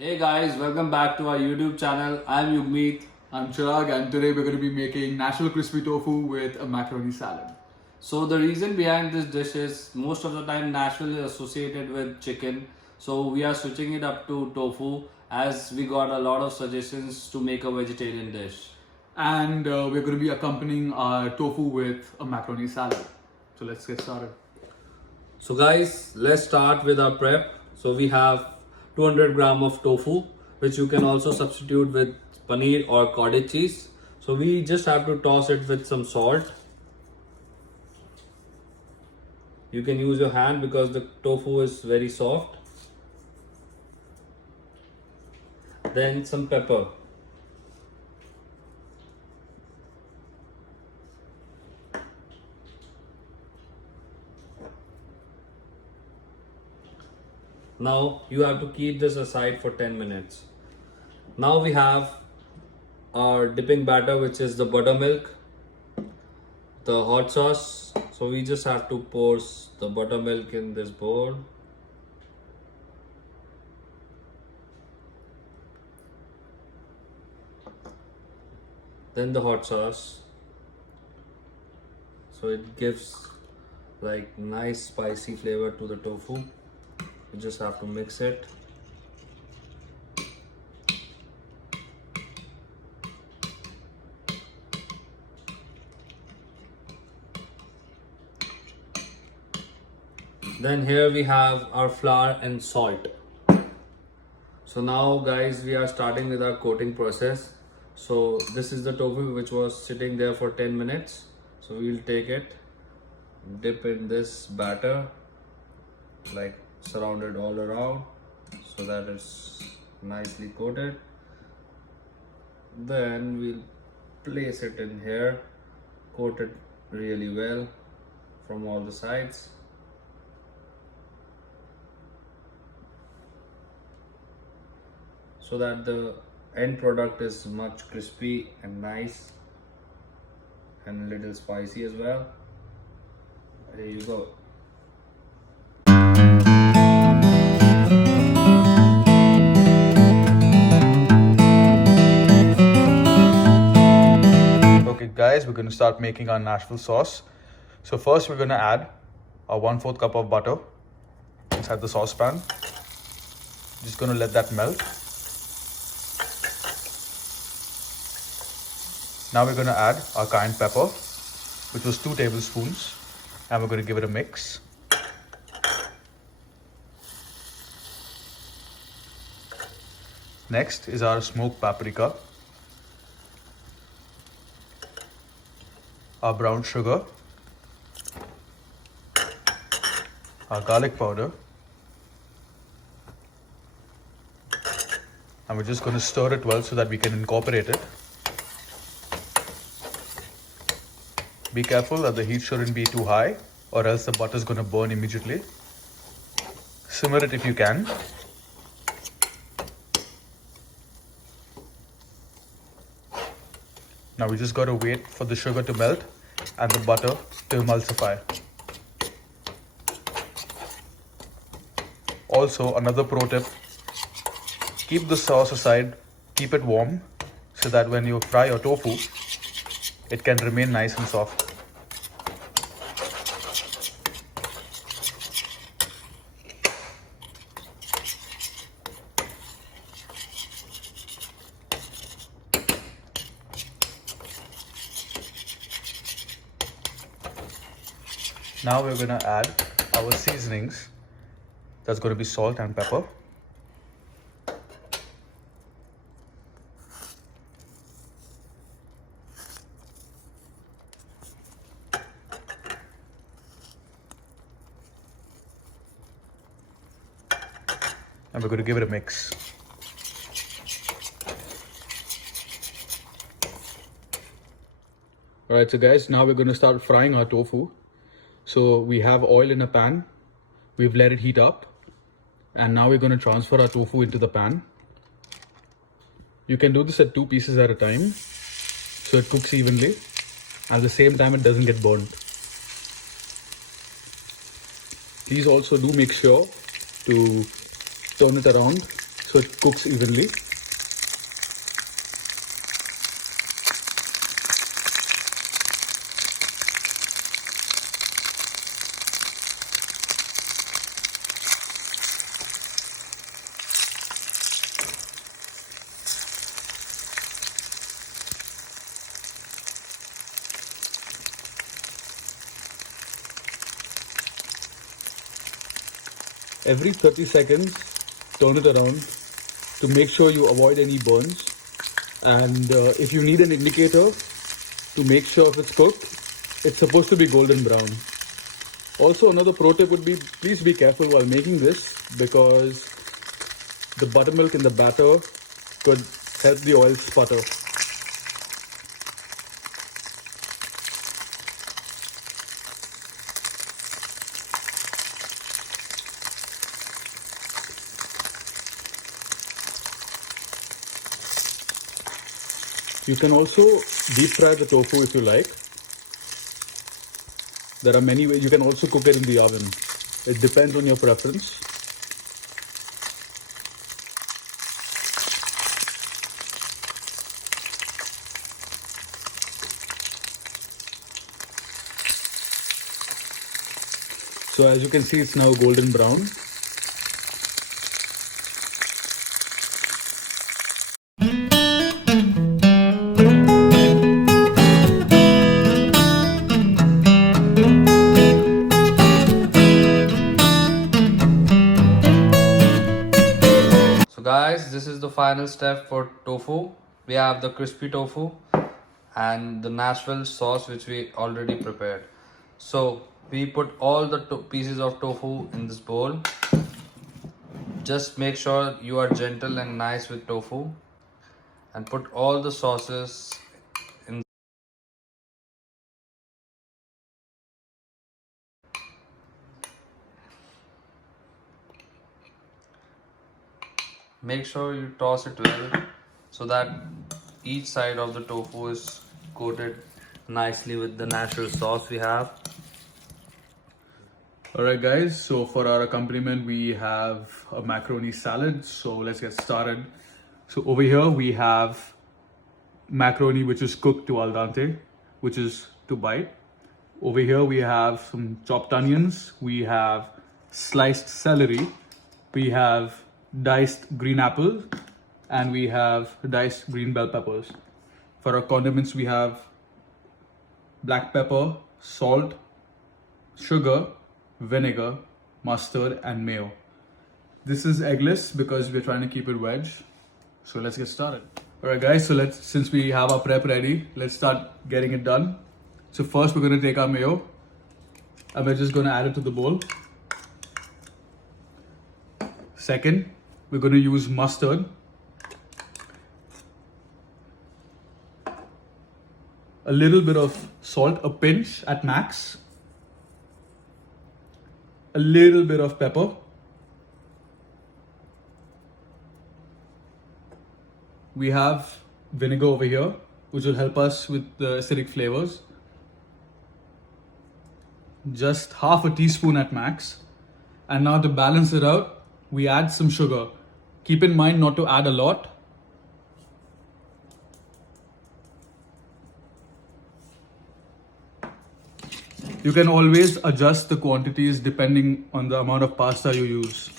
Hey guys, welcome back to our YouTube channel. I'm Yugmeet. I'm Chirag, and today we're going to be making Nashville crispy tofu with a macaroni salad. So the reason behind this dish is most of the time Nashville is associated with chicken. So we are switching it up to tofu as we got a lot of suggestions to make a vegetarian dish. And we're going to be accompanying our tofu with a macaroni salad. So let's get started. So guys, let's start with our prep. So we have 200 gram of tofu, which you can also substitute with paneer or cottage cheese. So we just have to toss it with some salt. You can use your hand because the tofu is very soft. Then some pepper. Now you have to keep this aside for 10 minutes. Now we have our dipping batter, which is the buttermilk, the hot sauce. So we just have to pour the buttermilk in this bowl. Then the hot sauce. So it gives like nice spicy flavor to the tofu. You just have to mix it. Then here we have our flour and salt. So now guys, we are starting with our coating process. So this is the tofu which was sitting there for 10 minutes. So we'll take it, dip in this batter, like surround it all around so that it's nicely coated. Then we'll place it in here, coat it really well from all the sides. So that the end product is much crispy and nice and a little spicy as well. There you go. Okay, guys, we're going to start making our Nashville sauce. So first, we're going to add a 1/4 cup of butter inside the saucepan. Just going to let that melt. Now we're going to add our cayenne pepper, which was 2 tablespoons, and we're going to give it a mix. Next is our smoked paprika, our brown sugar, our garlic powder, and we're just going to stir it well so that we can incorporate it. Be careful that the heat shouldn't be too high or else the butter is going to burn immediately. Simmer it if you can. Now we just got to wait for the sugar to melt and the butter to emulsify. Also, another pro tip, keep the sauce aside, keep it warm so that when you fry your tofu, it can remain nice and soft. Now we're going to add our seasonings. That's going to be salt and pepper. And we're going to give it a mix. Alright, so guys, now we're going to start frying our tofu. So we have oil in a pan, we've let it heat up, and now we're going to transfer our tofu into the pan. You can do this at 2 pieces at a time, so it cooks evenly. At the same time, it doesn't get burnt. Please also do make sure to turn it around so it cooks evenly. Every 30 seconds, turn it around to make sure you avoid any burns. And if you need an indicator to make sure if it's cooked, it's supposed to be golden brown. Also, another pro tip would be, please be careful while making this, because the buttermilk in the batter could help the oil sputter. You can also deep fry the tofu if you like. There are many ways. You can also cook it in the oven. It depends on your preference. So as you can see, it's now golden brown. So guys, this is the final step for tofu. We have the crispy tofu and the Nashville sauce which we already prepared. So we put all the pieces of tofu in this bowl. Just make sure you are gentle and nice with tofu and put all the sauces in. Make sure you toss it well so that each side of the tofu is coated nicely with the Nashville sauce we have. Alright guys, so for our accompaniment we have a macaroni salad. So let's get started. So over here we have macaroni which is cooked to al dente, which is to bite. Over here we have some chopped onions, we have sliced celery, we have diced green apples, and we have diced green bell peppers. For our condiments we have black pepper, salt, sugar, vinegar, mustard, and mayo. This is eggless because we're trying to keep it veg. So let's get started. Alright guys, so since we have our prep ready, let's start getting it done. So first we're going to take our mayo and we're just going to add it to the bowl. Second, we're going to use mustard. A little bit of salt, a pinch at max. A little bit of pepper. We have vinegar over here, which will help us with the acidic flavors. Just half a teaspoon at max. And now to balance it out, we add some sugar. Keep in mind not to add a lot. You can always adjust the quantities depending on the amount of pasta you use.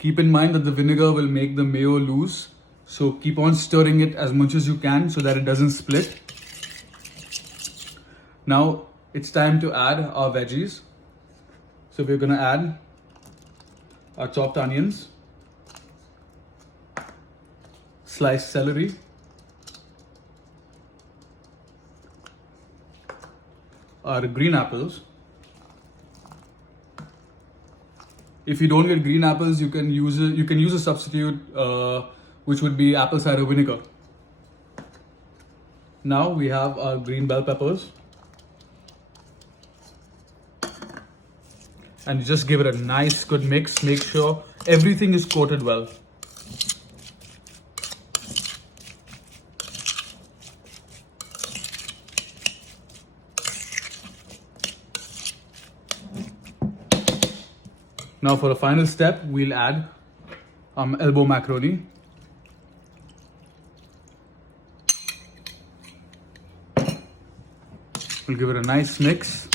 Keep in mind that the vinegar will make the mayo loose. So keep on stirring it as much as you can so that it doesn't split. Now it's time to add our veggies. So we're going to add our chopped onions, sliced celery, our green apples. If you don't get green apples, you can use a substitute, which would be apple cider vinegar. Now we have our green bell peppers. and you just give it a nice good mix. Make sure everything is coated well. Now for the final step, we'll add elbow macaroni. We'll give it a nice mix.